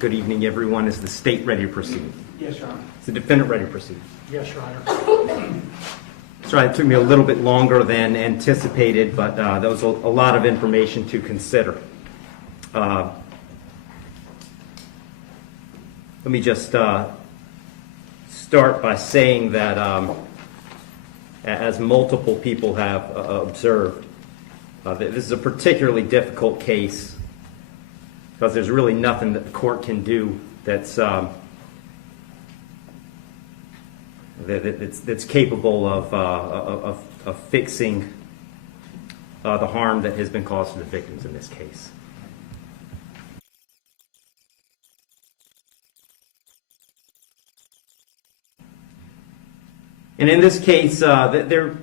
Good evening, everyone. Is the state ready to proceed? Yes, Your Honor. Is the defendant ready to proceed? Yes, Your Honor. Sorry, it took me a little bit longer than anticipated, but there was a lot of information to consider. Let me just start by saying that as multiple people have observed, this is a particularly difficult case because there's really nothing that the court can do that's capable of fixing the harm that has been caused to the victims in this case. And in this case, there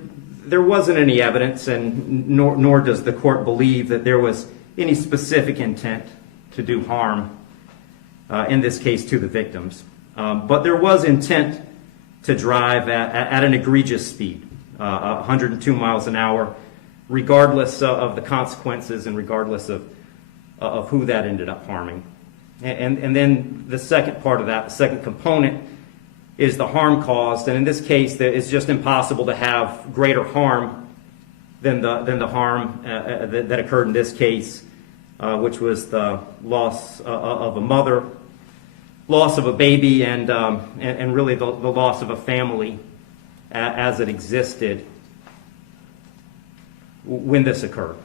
wasn't any evidence, and nor does the court believe that there was any specific intent to do harm, in this case, to the victims. But there was intent to drive at an egregious speed, 102 miles an hour, regardless of the consequences and regardless of who that ended up harming. And then the second part of that, the second component, is the harm caused. And in this case, it's just impossible to have greater harm than the harm that occurred in this case, which was the loss of a mother, loss of a baby, and really the loss of a family as it existed when this occurred.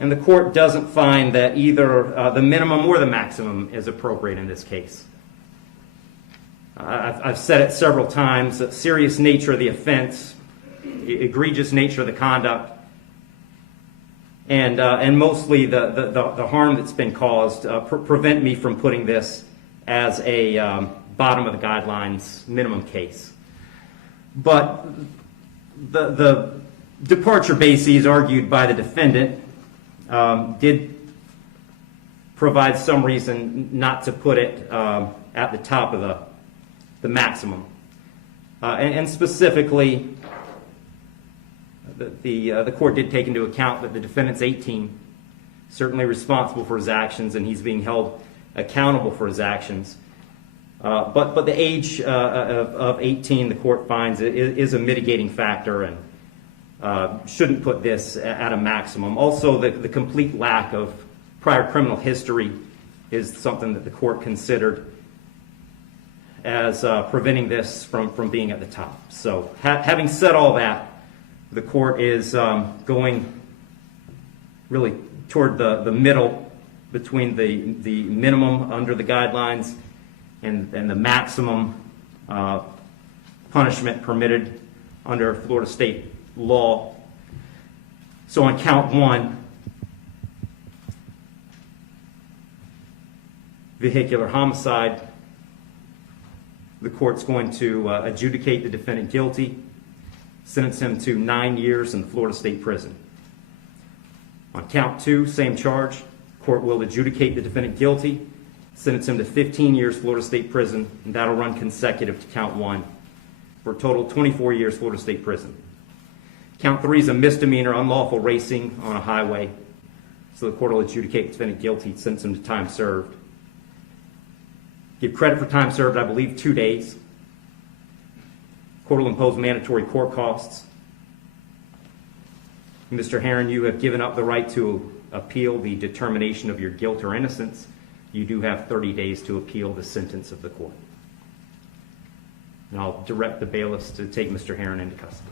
And the court doesn't find that either the minimum or the maximum is appropriate in this case. I've said it several times, the serious nature of the offense, egregious nature of the conduct, and mostly the harm that's been caused prevent me from putting this as a bottom of the guidelines minimum case. But the departure bases argued by the defendant did provide some reason not to put it at the top of the maximum. And specifically, the court did take into account that the defendant's 18, certainly responsible for his actions, and he's being held accountable for his actions. But the age of 18, the court finds, is a mitigating factor and shouldn't put this at a maximum. Also, the complete lack of prior criminal history is something that the court considered as preventing this from being at the top. So having said all that, the court is going really toward the middle between the minimum under the guidelines and the maximum punishment permitted under Florida state law. So on count one, vehicular homicide, the court's going to adjudicate the defendant guilty, sentence him to 9 years in the Florida State Prison. On count two, same charge, court will adjudicate the defendant guilty, sentence him to 15 years Florida State Prison, and that'll run consecutive to count one, for a total of 24 years Florida State Prison. Count three is a misdemeanor, unlawful racing on a highway, so the court will adjudicate the defendant guilty, sentence him to time served. Give credit for time served, I believe, 2 days. Court will impose mandatory court costs. Mr. Heron, you have given up the right to appeal the determination of your guilt or innocence. You do have 30 days to appeal the sentence of the court. And I'll direct the bailiffs to take Mr. Heron into custody.